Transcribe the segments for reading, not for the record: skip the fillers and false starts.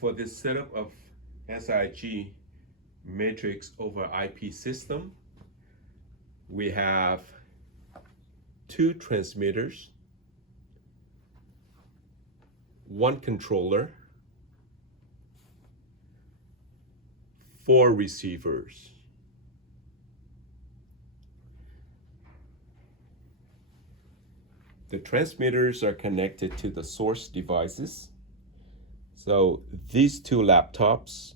For this setup of SIIG matrix over IP system, we have 2 transmitters, 1 controller, 4 receivers. The transmitters are connected to the source devices. So these 2 laptops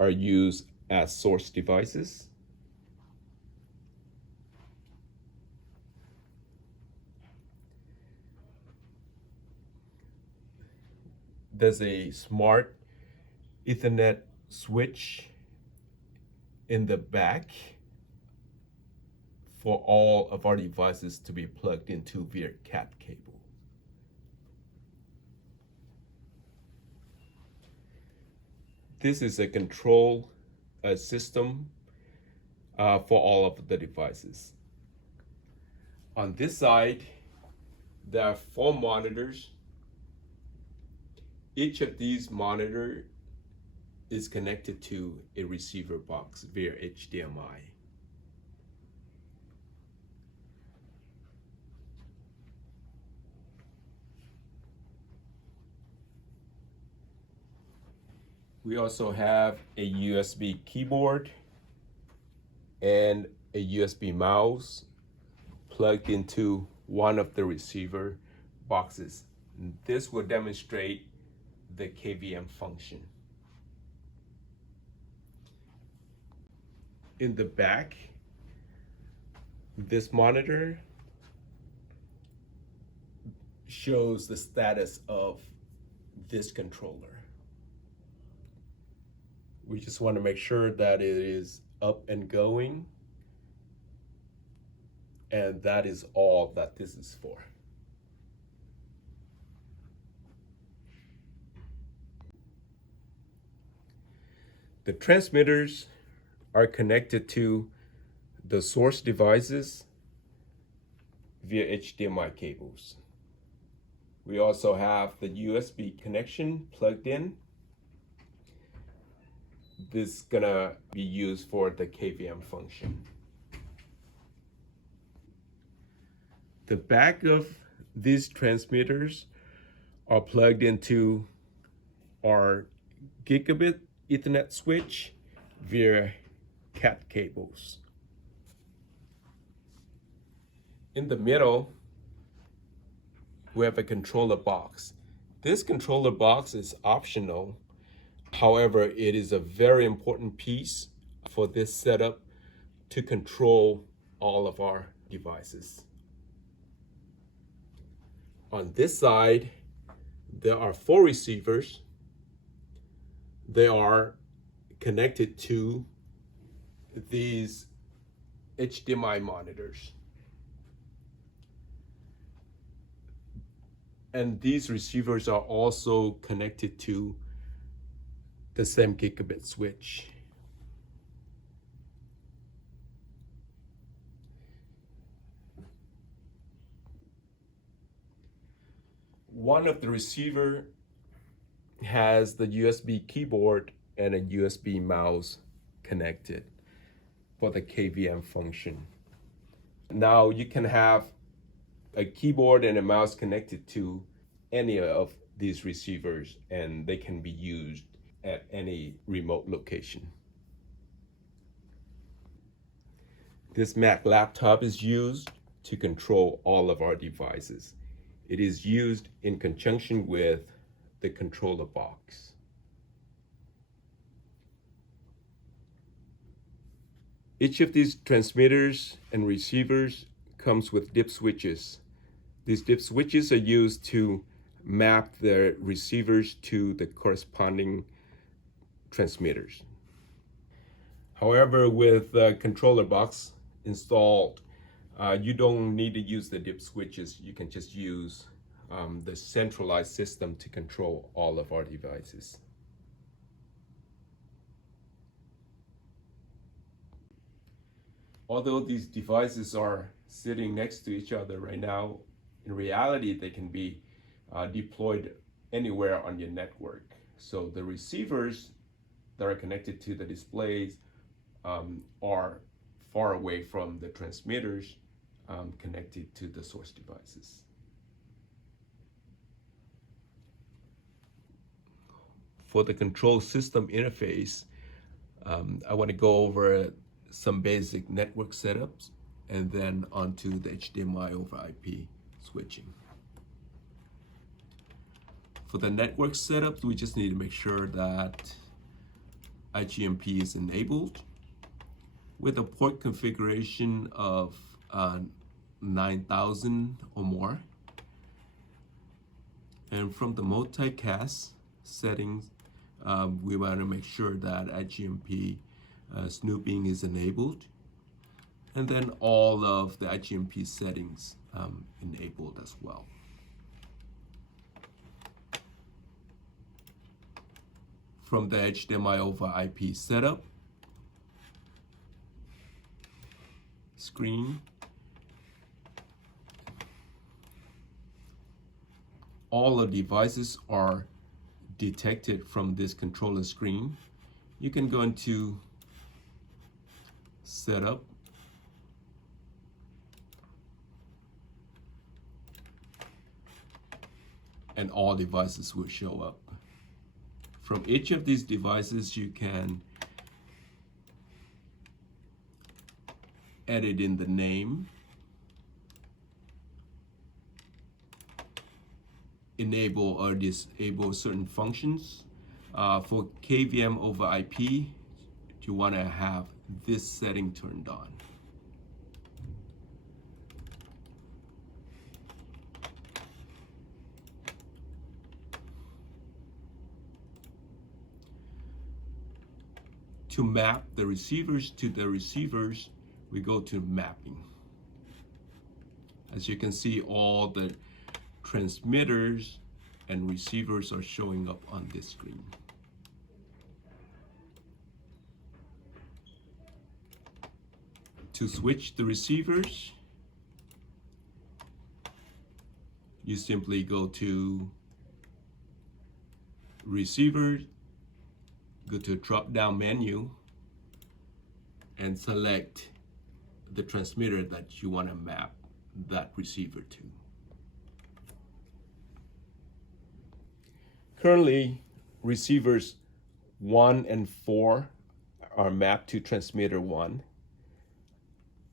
are used as source devices. There's a smart Ethernet switch in the back for all of our devices to be plugged into via Cat cable. This is a control system for all of the devices. On this side, there are 4 monitors. Each of these monitors is connected to a receiver box via HDMI. We also have a USB keyboard and a USB mouse plugged into one of the receiver boxes. This will demonstrate the KVM function. In the back, this monitor shows the status of this controller. We just want to make sure that it is up and going, and that is all that this is for. The transmitters are connected to the source devices via HDMI cables. We also have the USB connection plugged in. This is gonna be used for the KVM function. The back of these transmitters are plugged into our gigabit Ethernet switch via Cat cables. In the middle, we have a controller box. This controller box is optional. However, it is a very important piece for this setup to control all of our devices. On this side, there are 4 receivers. They are connected to these HDMI monitors. And these receivers are also connected to the same gigabit switch. One of the receiver has the USB keyboard and a USB mouse connected for the KVM function. Now you can have a keyboard and a mouse connected to any of these receivers, and they can be used at any remote location. This Mac laptop is used to control all of our devices. It is used in conjunction with the controller box. Each of these transmitters and receivers comes with dip switches. These dip switches are used to map the receivers to the corresponding transmitters. However, with the controller box installed, you don't need to use the dip switches. You can just use the centralized system to control all of our devices. Although these devices are sitting next to each other right now, in reality, they can be deployed anywhere on your network. So the receivers that are connected to the displays are far away from the transmitters connected to the source devices. For the control system interface, I want to go over some basic network setups and then onto the HDMI over IP switching. For the network setup, we just need to make sure that IGMP is enabled with a port configuration of 9,000 or more. And from the multicast settings, we want to make sure that IGMP snooping is enabled, and then all of the IGMP settings enabled as well. From the HDMI over IP setup screen, all the devices are detected from this controller screen. You can go into setup, and all devices will show up. From each of these devices, you can edit in the name, enable or disable certain functions. For KVM over IP, you want to have this setting turned on. To map the receivers to the receivers, we go to mapping. As you can see, all the transmitters and receivers are showing up on this screen. To switch the receivers, you simply go to receiver, go to drop-down menu, and select the transmitter that you want to map that receiver to. Currently, receivers 1 and 4 are mapped to transmitter 1,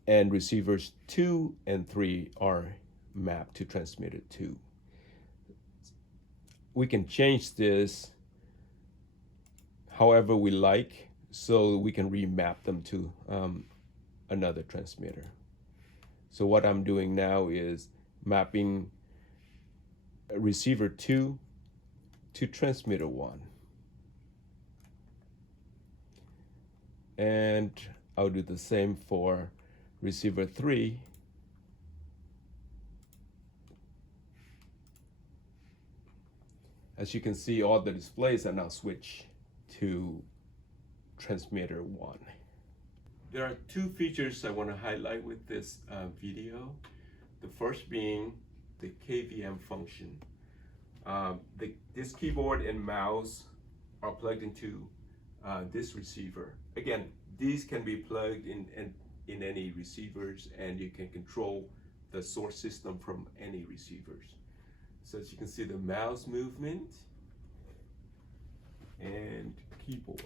and receivers 2 and 3 are mapped to transmitter 2. We can change this however we like, so we can remap them to another transmitter. So what I'm doing now is mapping receiver 2 to transmitter 1. And I'll do the same for receiver 3 as you can see, all the displays are now switched to transmitter 1. There are two features I want to highlight with this video. The first being the KVM function. This keyboard and mouse are plugged into this receiver. Again, these can be plugged in any receivers, and you can control the source system from any receivers. So as you can see, the mouse movement and keyboard.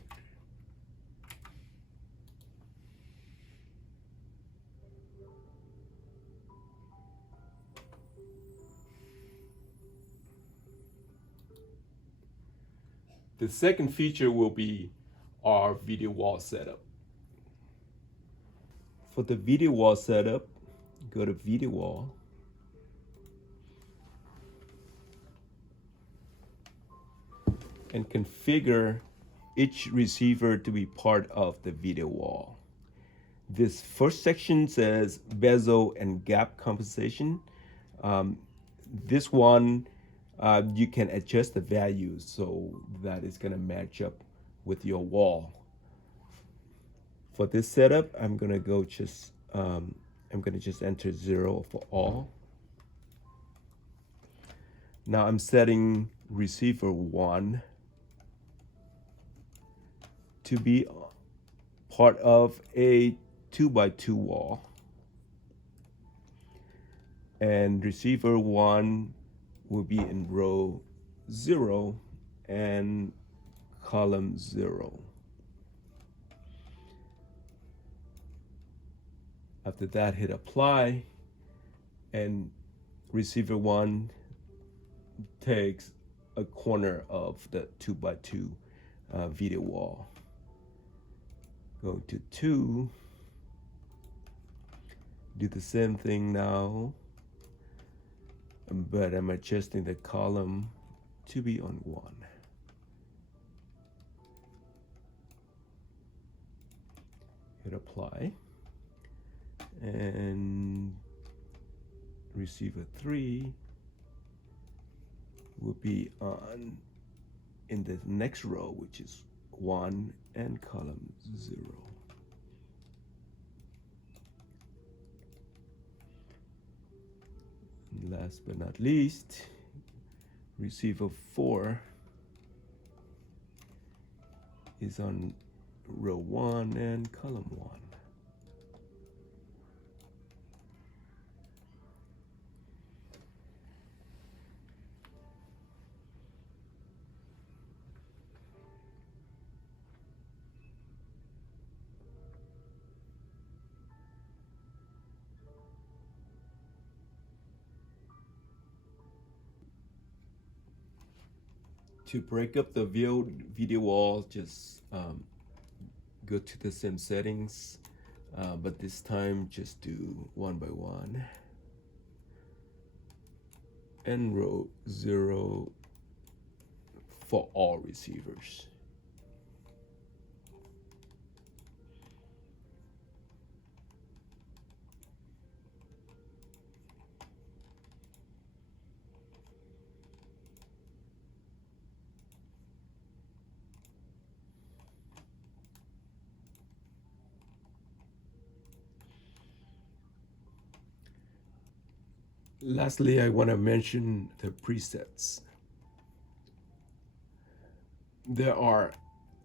The second feature will be our video wall setup. For the video wall setup, go to video wall. And configure each receiver to be part of the video wall. This first section says bezel and gap compensation. This one, you can adjust the values so that it's gonna match up with your wall. For this setup, I'm gonna just enter 0 for all. Now I'm setting receiver 1 to be part of a 2x2 wall. And receiver 1 will be in row 0 and column 0. After that, hit apply, and receiver 1 takes a corner of the 2x2 video wall. Go to 2, do the same thing now, but I'm adjusting the column to be on 1. Hit apply, and receiver 3 will be on in the next row, which is 1 and column 0. And last but not least, receiver 4 is on row 1 and column 1. To break up the video wall, just go to the same settings, but this time just do 1 by 1. And row 0 for all receivers. Lastly, I want to mention the presets. There are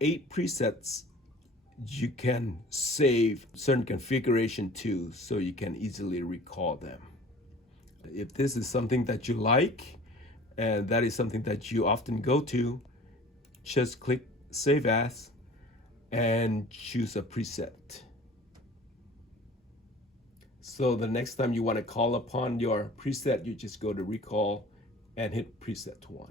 8 presets you can save certain configuration to, so you can easily recall them. If this is something that you like, and that is something that you often go to, just click Save As and choose a preset. So the next time you want to call upon your preset, you just go to Recall and hit Preset 1.